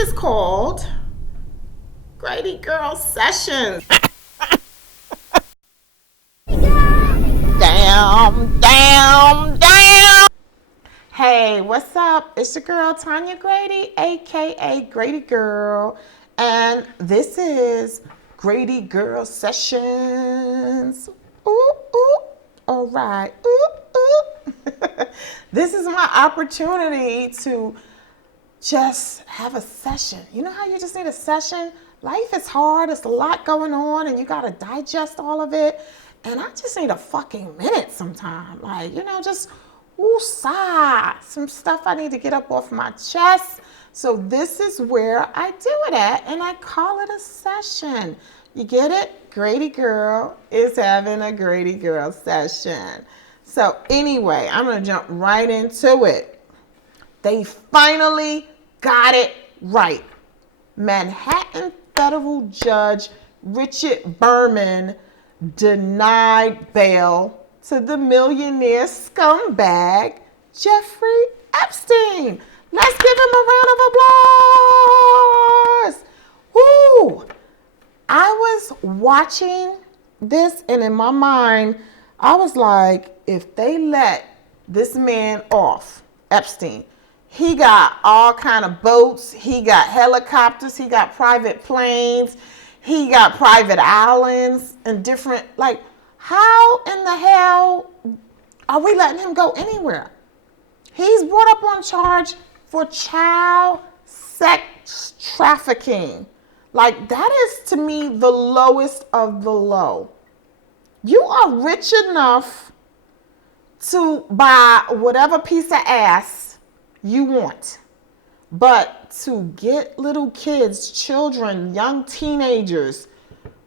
is called Gradygirl Sessions. Damn. Hey, what's up? It's your girl, Tonia Grady, aka Grady Girl. And this is Gradygirl Sessions. Ooh, ooh. All right. Ooh, ooh. This is my opportunity to just have a session. You know how you just need a session? Life is hard. It's a lot going on and you got to digest all of it. And I just need a fucking minute sometime. Like, just woosah. Some stuff I need to get up off my chest. So this is where I do it at, and I call it a session. You get it? Grady Girl is having a Grady Girl session. So anyway, I'm going to jump right into it. They finally got it right. Manhattan federal judge Richard Berman denied bail to the millionaire scumbag Jeffrey Epstein. Let's give him a round of applause. Woo! I was watching this, and in my mind, I was like, if they let this man off, Epstein, he got all kind of boats, he got helicopters, he got private planes, he got private islands and different, like, how in the hell are we letting him go anywhere? He's brought up on charge for child sex trafficking. Like, that is to me the lowest of the low. You are rich enough to buy whatever piece of ass you want. But to get little kids, children, young teenagers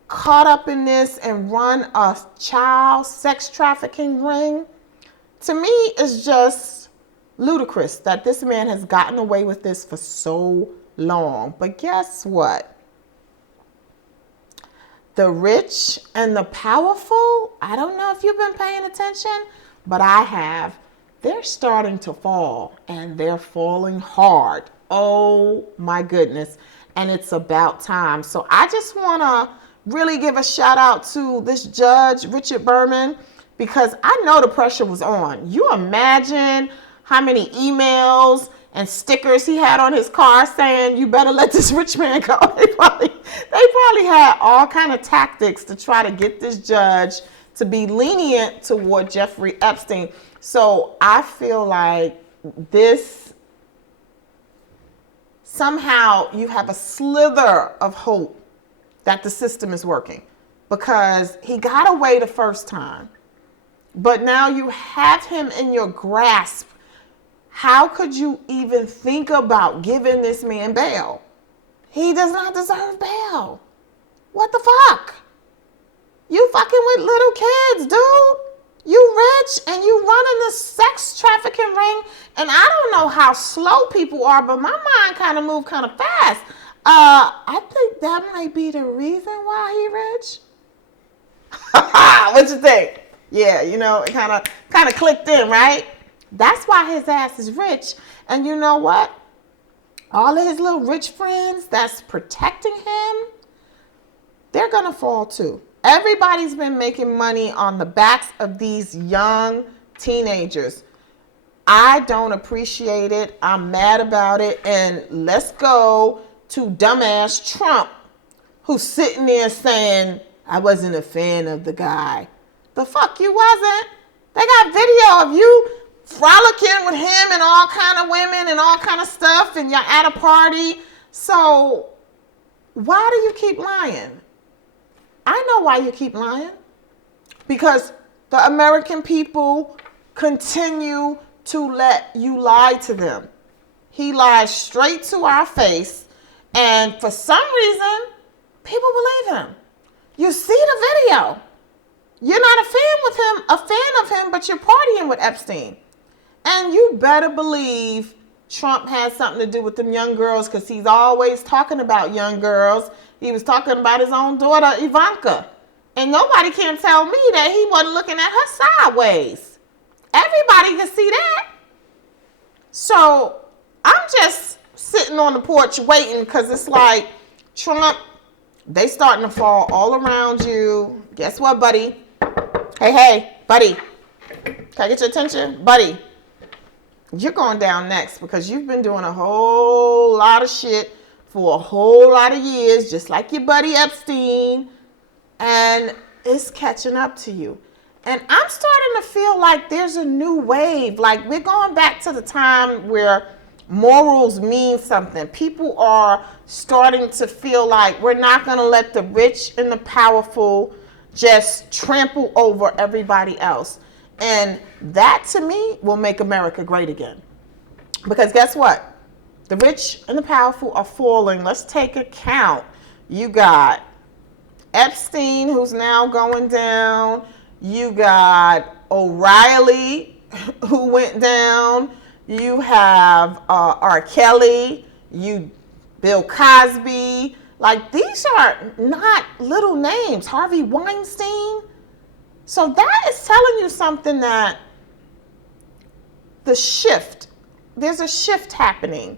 caught up in this and run a child sex trafficking ring, to me is just ludicrous that this man has gotten away with this for so long. But guess what? The rich and the powerful, I don't know if you've been paying attention, but I have. They're starting to fall, and they're falling hard. Oh my goodness. And it's about time. So I just want to really give a shout out to this judge, Richard Berman, because I know the pressure was on. You imagine how many emails and stickers he had on his car saying, you better let this rich man go. They probably had all kind of tactics to try to get this judge to be lenient toward Jeffrey Epstein. So I feel like this, somehow you have a slither of hope that the system is working, because he got away the first time, but now you have him in your grasp. How could you even think about giving this man bail? He does not deserve bail. What the fuck? You fucking with little kids, dude. You rich and you running this sex trafficking ring, and I don't know how slow people are, but my mind kind of moved kind of fast. I think that might be the reason why he rich. What you think? Yeah, it kind of clicked in, right? That's why his ass is rich. And you know what? All of his little rich friends that's protecting him, they're gonna fall too. Everybody's been making money on the backs of these young teenagers. I don't appreciate it. I'm mad about it. And let's go to dumbass Trump, who's sitting there saying, I wasn't a fan of the guy. The fuck you wasn't? They got video of you frolicking with him and all kind of women and all kind of stuff, and you're at a party. So why do you keep lying? I know why you keep lying. Because the American people continue to let you lie to them. He lies straight to our face, and for some reason, people believe him. You see the video. You're not a fan of him, but you're partying with Epstein. And you better believe Trump has something to do with them young girls, because he's always talking about young girls. He was talking about his own daughter, Ivanka. And nobody can tell me that he wasn't looking at her sideways. Everybody can see that. So I'm just sitting on the porch waiting, because it's like Trump, they starting to fall all around you. Guess what, buddy? Hey, buddy. Can I get your attention? Buddy, you're going down next, because you've been doing a whole lot of shit for a whole lot of years, just like your buddy Epstein, and it's catching up to you. And I'm starting to feel like there's a new wave. Like, we're going back to the time where morals mean something. People are starting to feel like we're not going to let the rich and the powerful just trample over everybody else. And that, to me, will make America great again. Because guess what? The rich and the powerful are falling. Let's take account. You got Epstein, who's now going down. You got O'Reilly, who went down. You have R. Kelly. Bill Cosby. Like, these are not little names. Harvey Weinstein. So that is telling you something, that there's a shift happening.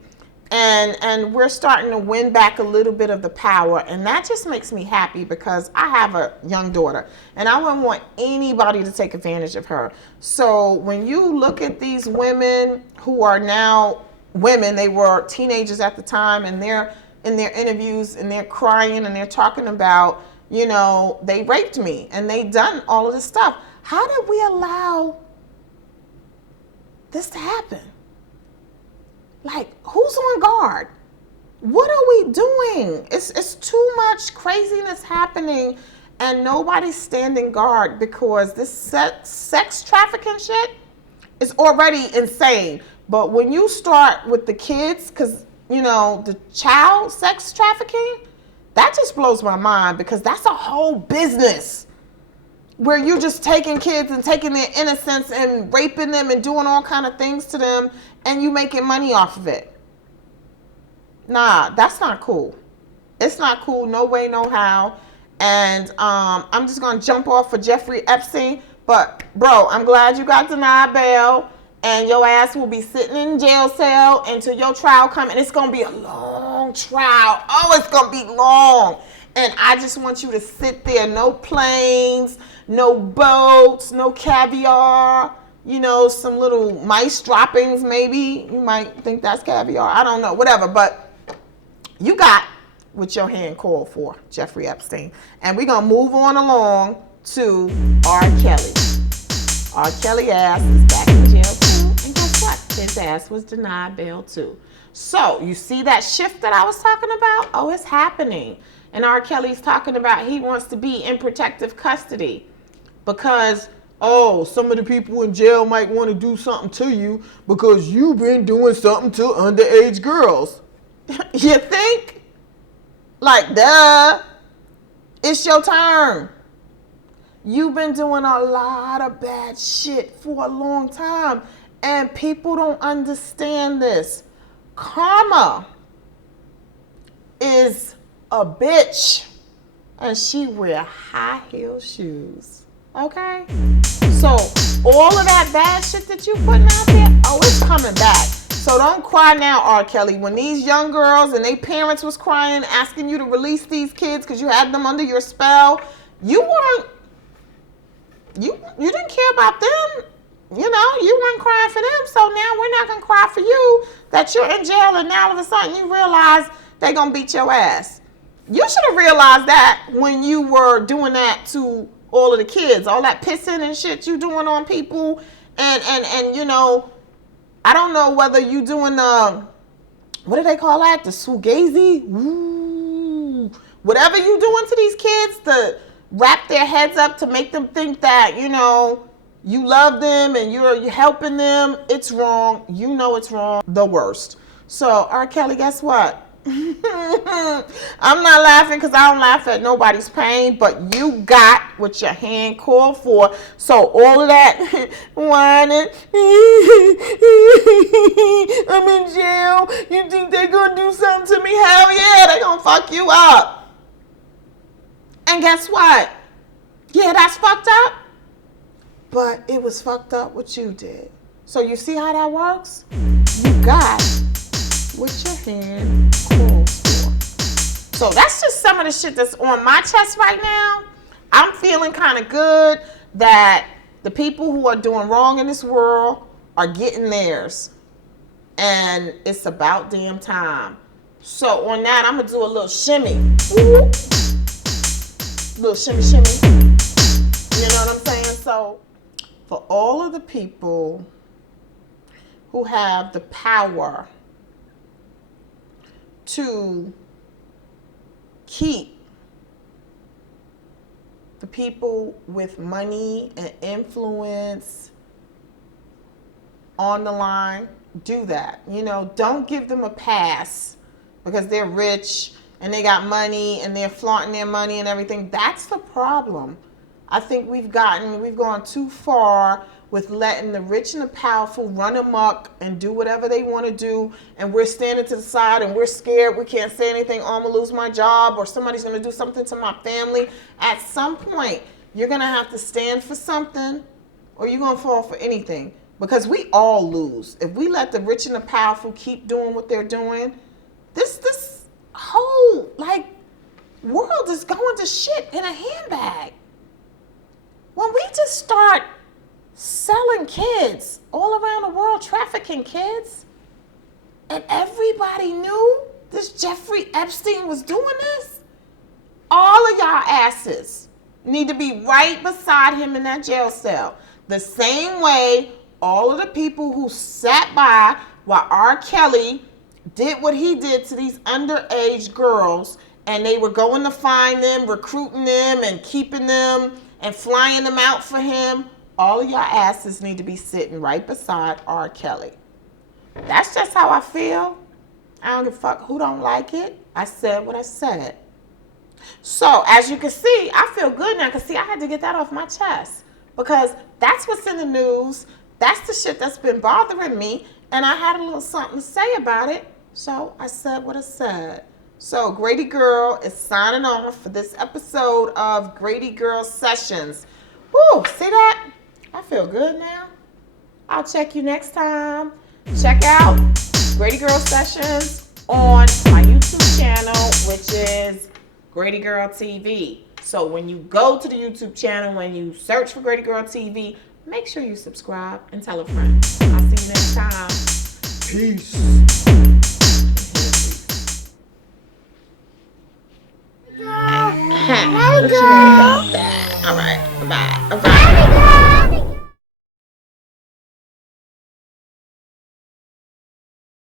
And we're starting to win back a little bit of the power. And that just makes me happy, because I have a young daughter and I wouldn't want anybody to take advantage of her. So when you look at these women who are now women, they were teenagers at the time, and they're in their interviews and they're crying and they're talking about, you know, they raped me and they done all of this stuff. How did we allow this to happen? Like, who's on guard? What are we doing? It's too much craziness happening, and nobody's standing guard, because this sex trafficking shit is already insane. But when you start with the kids, because, you know, the child sex trafficking, that just blows my mind, because that's a whole business where you're just taking kids and taking their innocence and raping them and doing all kind of things to them, and you making money off of it. Nah, that's not cool. It's not cool. No way, no how. And I'm just going to jump off for Jeffrey Epstein. But, bro, I'm glad you got denied bail, and your ass will be sitting in jail cell until your trial comes. And it's going to be a long trial. Oh, it's going to be long. And I just want you to sit there. No planes, no boats, no caviar. You know, some little mice droppings maybe. You might think that's caviar. I don't know. Whatever. But you got what your hand called for, Jeffrey Epstein. And we're going to move on along to R. Kelly. R. Kelly ass is back in jail too. And guess what? His ass was denied bail too. So you see that shift that I was talking about? Oh, it's happening. And R. Kelly's talking about he wants to be in protective custody because, oh, some of the people in jail might want to do something to you because you've been doing something to underage girls. You think? Like, duh. It's your turn. You've been doing a lot of bad shit for a long time, and people don't understand this. Karma is a bitch, and she wear high heel shoes. Okay? So all of that bad shit that you putting out there, oh, it's coming back. So don't cry now, R. Kelly. When these young girls and their parents was crying, asking you to release these kids because you had them under your spell, you didn't care about them. You know, you weren't crying for them. So now we're not going to cry for you that you're in jail and now all of a sudden you realize they're going to beat your ass. You should have realized that when you were doing that to all of the kids, all that pissing and shit you doing on people. And you know, I don't know whether you doing what do they call that? The Sugazi? Ooh. Whatever you doing to these kids to wrap their heads up to make them think that, you know, you love them and you're helping them. It's wrong. You know it's wrong. The worst. So, R. Kelly, guess what? I'm not laughing because I don't laugh at nobody's pain, but you got what your hand called for. So all of that whining, I'm in jail, you think they're going to do something to me? Hell yeah, they're going to fuck you up. And guess what? Yeah, that's fucked up, but it was fucked up what you did. So you see how that works? You got what your can call for. So that's just some of the shit that's on my chest right now. I'm feeling kind of good that the people who are doing wrong in this world are getting theirs. And it's about damn time. So on that, I'm going to do a little shimmy. Ooh. Little shimmy, shimmy. You know what I'm saying? So for all of the people who have the power to keep the people with money and influence on the line, do that. You know, don't give them a pass because they're rich and they got money and they're flaunting their money and everything. That's the problem. I think we've gone too far with letting the rich and the powerful run amok and do whatever they want to do, and we're standing to the side and we're scared. We can't say anything. Oh, I'm going to lose my job, or somebody's going to do something to my family. At some point, you're going to have to stand for something, or you're going to fall for anything, because we all lose. If we let the rich and the powerful keep doing what they're doing, this whole, like, world is going to shit in a handbag. When we just start selling kids all around the world, trafficking kids, and everybody knew this Jeffrey Epstein was doing this, all of y'all asses need to be right beside him in that jail cell. The same way all of the people who sat by while R. Kelly did what he did to these underage girls, and they were going to find them, recruiting them, and keeping them, and flying them out for him. All of y'all asses need to be sitting right beside R. Kelly. That's just how I feel. I don't give a fuck who don't like it. I said what I said. So, as you can see, I feel good now, because, see, I had to get that off my chest, because that's what's in the news. That's the shit that's been bothering me, and I had a little something to say about it, so I said what I said. So, Grady Girl is signing off for this episode of Gradygirl Sessions. Woo, see that? I feel good now. I'll check you next time. Check out Gradygirl Sessions on my YouTube channel, which is GradygirlTV. So when you go to the YouTube channel, when you search for GradygirlTV, make sure you subscribe and tell a friend. I'll see you next time. Peace. All right, bye.